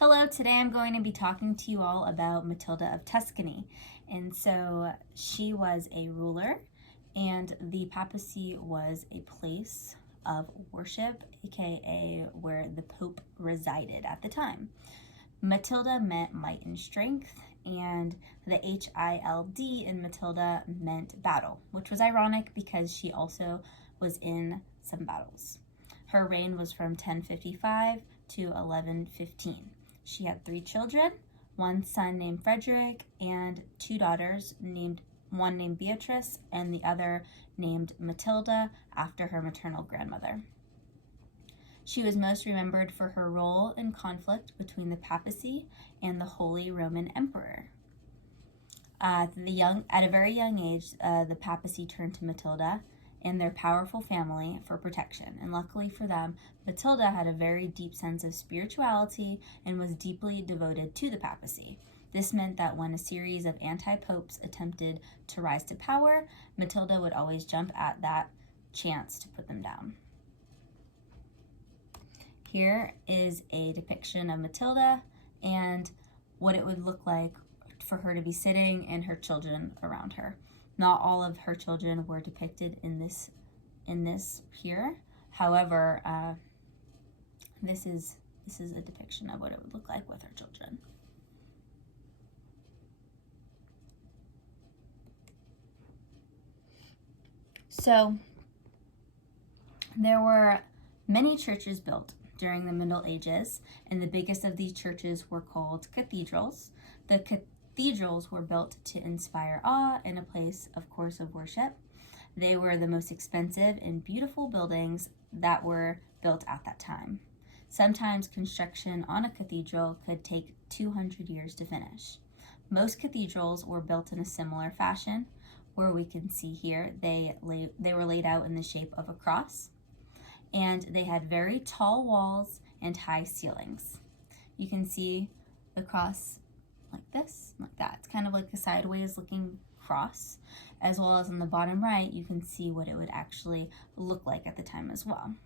Hello, today I'm going to be talking to you all about Matilda of Tuscany. And so she was a ruler, and the papacy was a place of worship, aka where the Pope resided at the time. Matilda meant might and strength, and the HILD in Matilda meant battle, which was ironic because she also was in some battles. Her reign was from 1055 to 1115. She had 3 children, one son named Frederick, and 2 daughters, one named Beatrice and the other named Matilda, after her maternal grandmother. She was most remembered for her role in conflict between the papacy and the Holy Roman Emperor. At a very young age, the papacy turned to Matilda and their powerful family for protection. And luckily for them, Matilda had a very deep sense of spirituality and was deeply devoted to the papacy. This meant that when a series of anti-popes attempted to rise to power, Matilda would always jump at that chance to put them down. Here is a depiction of Matilda and what it would look like for her to be sitting and her children around her. Not all of her children were depicted in this here. However, this is a depiction of what it would look like with her children. So there were many churches built during the Middle Ages, and the biggest of these churches were called cathedrals. The cathedrals were built to inspire awe and a place, of course, of worship. They were the most expensive and beautiful buildings that were built at that time. Sometimes construction on a cathedral could take 200 years to finish. Most cathedrals were built in a similar fashion, where we can see here they were laid out in the shape of a cross, and they had very tall walls and high ceilings. You can see the cross like this, like that. It's kind of like a sideways looking cross, as well as on the bottom right, you can see what it would actually look like at the time as well.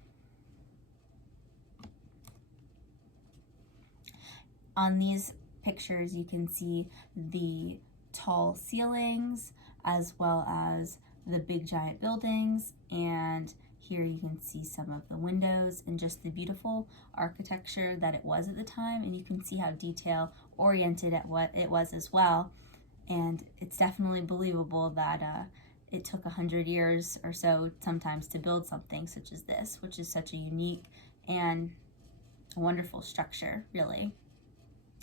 On these pictures, you can see the tall ceilings as well as the big giant buildings, and here you can see some of the windows and just the beautiful architecture that it was at the time, and you can see how detail oriented at what it was as well. And it's definitely believable that it took 100 years or so sometimes to build something such as this, which is such a unique and wonderful structure, really.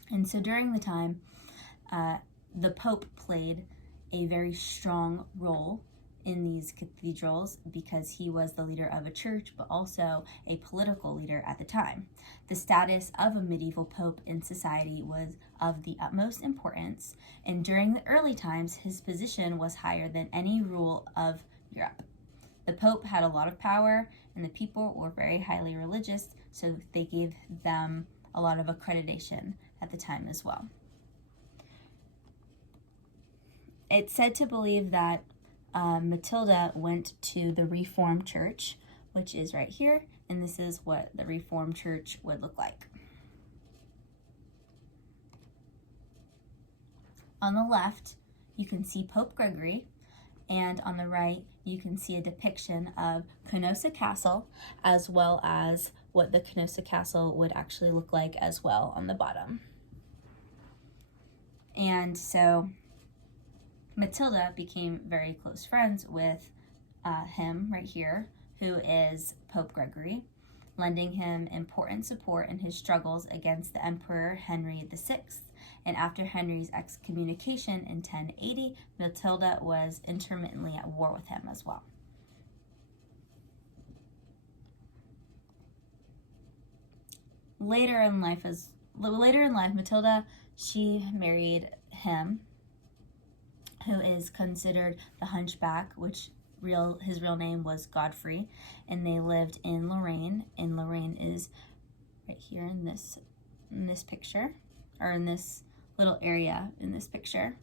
And so during the time, the Pope played a very strong role in these cathedrals because he was the leader of a church, but also a political leader at the time. The status of a medieval pope in society was of the utmost importance, and during the early times, his position was higher than any rule of Europe. The Pope had a lot of power, and the people were very highly religious, so they gave them a lot of accreditation at the time as well. It's said to believe that Matilda went to the Reformed Church, which is right here, and this is what the Reformed Church would look like. On the left, you can see Pope Gregory, and on the right, you can see a depiction of Canossa Castle, as well as what the Canossa Castle would actually look like as well on the bottom. And so Matilda became very close friends with him right here, who is Pope Gregory, lending him important support in his struggles against the Emperor Henry VI. And after Henry's excommunication in 1080, Matilda was intermittently at war with him as well. Later in life, Matilda, she married him, who is considered the Hunchback, which his real name was Godfrey, and they lived in Lorraine. And Lorraine is right here in this picture, or in this little area in this picture.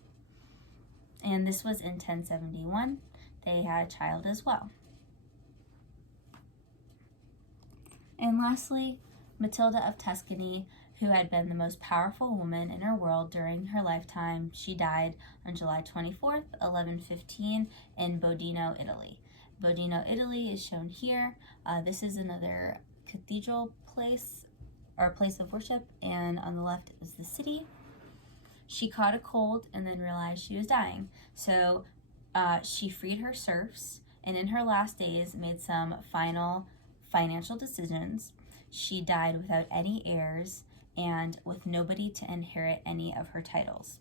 And this was in 1071. They had a child as well. And lastly, Matilda of Tuscany, who had been the most powerful woman in her world during her lifetime. She died on July 24th, 1115 in Bodino, Italy. Bodino, Italy is shown here. This is another cathedral place or place of worship, and on the left is the city. She caught a cold and then realized she was dying. So she freed her serfs, and in her last days made some final financial decisions. She died without any heirs and with nobody to inherit any of her titles.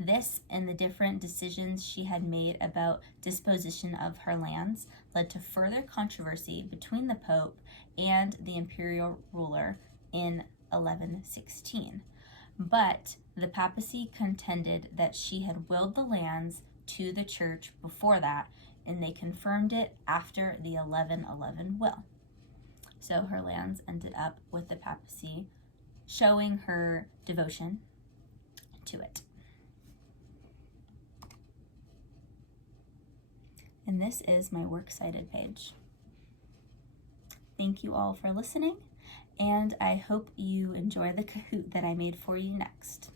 This and the different decisions she had made about disposition of her lands led to further controversy between the Pope and the imperial ruler in 1116. But the papacy contended that she had willed the lands to the church before that, and they confirmed it after the 1111 will. So her lands ended up with the papacy, showing her devotion to it. And this is my works cited page. Thank you all for listening, and I hope you enjoy the Kahoot that I made for you next.